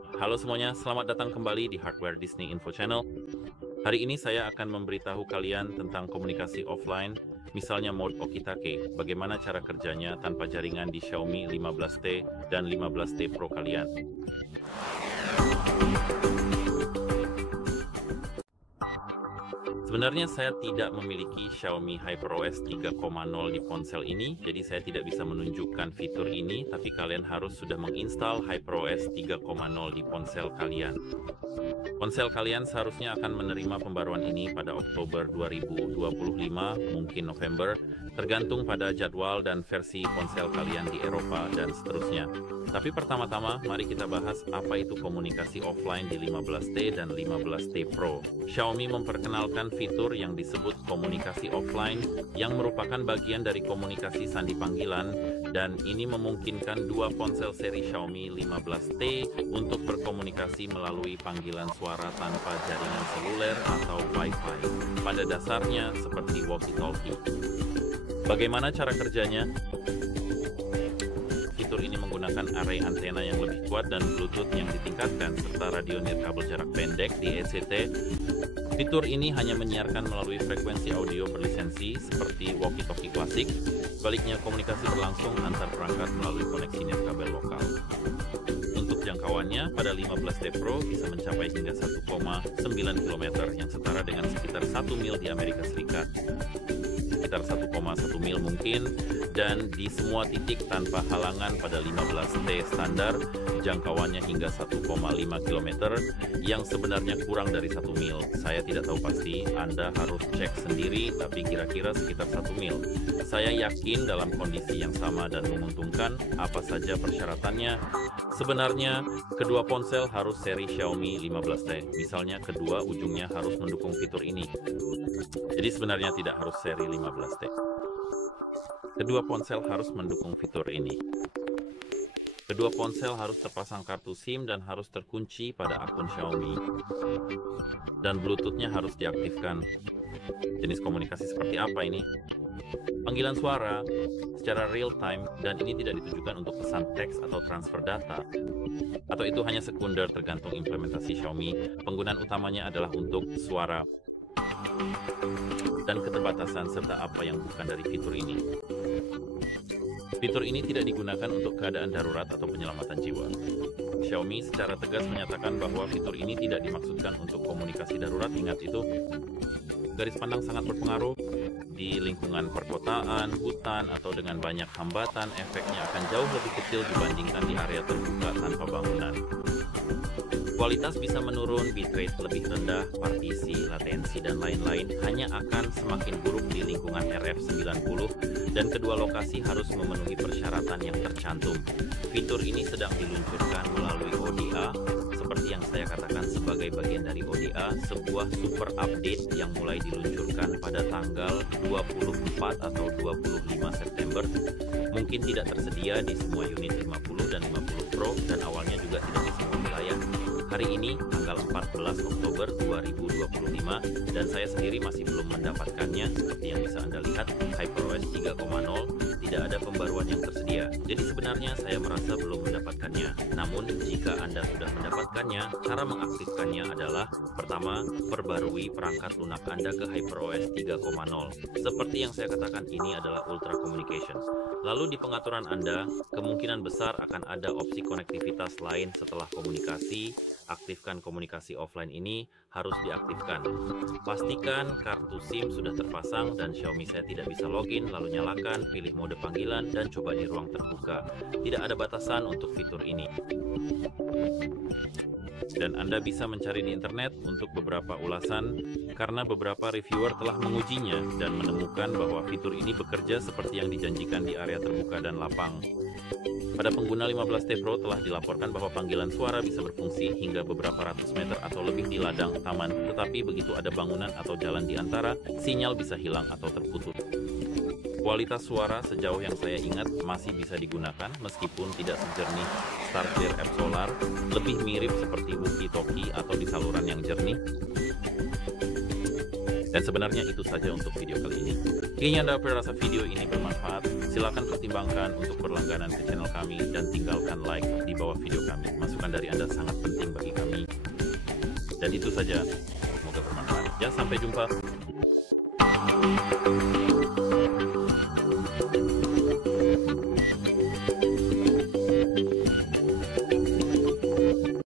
Halo semuanya, selamat datang kembali di Hardware Disney Info Channel. Hari ini saya akan memberitahu kalian tentang komunikasi offline, misalnya mode Okitake, bagaimana cara kerjanya tanpa jaringan di Xiaomi 15T dan 15T Pro kalian. Sebenarnya saya tidak memiliki Xiaomi HyperOS 3.0 di ponsel ini, jadi saya tidak bisa menunjukkan fitur ini, tapi kalian harus sudah menginstal HyperOS 3.0 di ponsel kalian. Ponsel kalian seharusnya akan menerima pembaruan ini pada Oktober 2025, mungkin November, tergantung pada jadwal dan versi ponsel kalian di Eropa dan seterusnya. Tapi pertama-tama, mari kita bahas apa itu komunikasi offline di 15T dan 15T Pro. Xiaomi memperkenalkan fitur yang disebut komunikasi offline yang merupakan bagian dari komunikasi sandi panggilan, dan ini memungkinkan dua ponsel seri Xiaomi 15T untuk berkomunikasi melalui panggilan suara tanpa jaringan seluler atau Wi-Fi. Pada dasarnya seperti walkie-talkie. Bagaimana cara kerjanya? Fitur ini menggunakan array antena yang lebih kuat dan Bluetooth yang ditingkatkan serta radio nirkabel jarak pendek di ECT. Fitur ini hanya menyiarkan melalui frekuensi audio berlisensi seperti walkie-talkie klasik. Sebaliknya, komunikasi berlangsung antar perangkat melalui koneksi nirkabel lokal. Untuk jangkauannya, pada 15T Pro bisa mencapai hingga 1,9 km yang setara dengan sekitar 1 mil di Amerika Serikat. Sekitar 1,1 mil mungkin, dan di semua titik tanpa halangan pada 15T standar, jangkauannya hingga 1,5 km yang sebenarnya kurang dari 1 mil. Saya tidak tahu pasti, Anda harus cek sendiri, tapi kira-kira sekitar 1 mil. Saya yakin dalam kondisi yang sama dan menguntungkan. Apa saja persyaratannya? Sebenarnya, kedua ponsel harus seri Xiaomi 15T. Misalnya, kedua ujungnya harus mendukung fitur ini. Jadi sebenarnya tidak harus seri 15T. Kedua ponsel harus mendukung fitur ini. Kedua ponsel harus terpasang kartu SIM dan harus terkunci pada akun Xiaomi. Dan Bluetooth-nya harus diaktifkan. Jenis komunikasi seperti apa ini? Panggilan suara secara real time, dan ini tidak ditujukan untuk pesan teks atau transfer data, atau itu hanya sekunder tergantung implementasi Xiaomi. Penggunaan utamanya adalah untuk suara dan keterbatasan serta apa yang bukan dari fitur ini. Fitur ini tidak digunakan untuk keadaan darurat atau penyelamatan jiwa. Xiaomi secara tegas menyatakan bahwa fitur ini tidak dimaksudkan untuk komunikasi darurat. Ingat itu. Garis pandang sangat berpengaruh. Di lingkungan perkotaan, hutan, atau dengan banyak hambatan, efeknya akan jauh lebih kecil dibandingkan di area terbuka tanpa bangunan. Kualitas bisa menurun, bitrate lebih rendah, partisi, latensi, dan lain-lain hanya akan semakin buruk di lingkungan RF90, dan kedua lokasi harus memenuhi persyaratan yang tercantum. Fitur ini sedang diluncurkan melalui ODA, seperti yang saya katakan sebagai bagian dari ODA, sebuah super update yang mulai diluncurkan pada tanggal 24 atau 25 September. Mungkin tidak tersedia di semua unit 50 dan 50 Pro, dan awalnya juga tidak di semua wilayah. Hari ini, tanggal 14 Oktober 2025, dan saya sendiri masih belum mendapatkannya. Seperti yang bisa Anda lihat, HyperOS 3.0 tidak ada pembaruan yang tersedia. Jadi sebenarnya saya merasa belum mendapatkannya. Namun, jika Anda sudah mendapatkannya, cara mengaktifkannya adalah: pertama, perbarui perangkat lunak Anda ke HyperOS 3.0. Seperti yang saya katakan, ini adalah Ultra Communication. Lalu di pengaturan Anda, kemungkinan besar akan ada opsi konektivitas lain setelah komunikasi. Aktifkan komunikasi offline ini harus diaktifkan. Pastikan kartu SIM sudah terpasang dan Xiaomi saya tidak bisa login, lalu nyalakan, pilih mode panggilan, dan coba di ruang terbuka. Tidak ada batasan untuk fitur ini. Dan Anda bisa mencari di internet untuk beberapa ulasan, karena beberapa reviewer telah mengujinya dan menemukan bahwa fitur ini bekerja seperti yang dijanjikan di area terbuka dan lapang. Pada pengguna 15T Pro telah dilaporkan bahwa panggilan suara bisa berfungsi hingga beberapa ratus meter atau lebih di ladang taman, tetapi begitu ada bangunan atau jalan di antara, sinyal bisa hilang atau terputus. Kualitas suara sejauh yang saya ingat masih bisa digunakan meskipun tidak sejernih StarClear App Solar, lebih mirip seperti walkie-talkie atau di saluran yang jernih. Dan sebenarnya itu saja untuk video kali ini. Jika Anda merasa video ini bermanfaat, silakan pertimbangkan untuk berlangganan ke channel kami dan tinggalkan like di bawah video kami. Masukan dari Anda sangat penting bagi kami. Dan itu saja, semoga bermanfaat. Ya, sampai jumpa.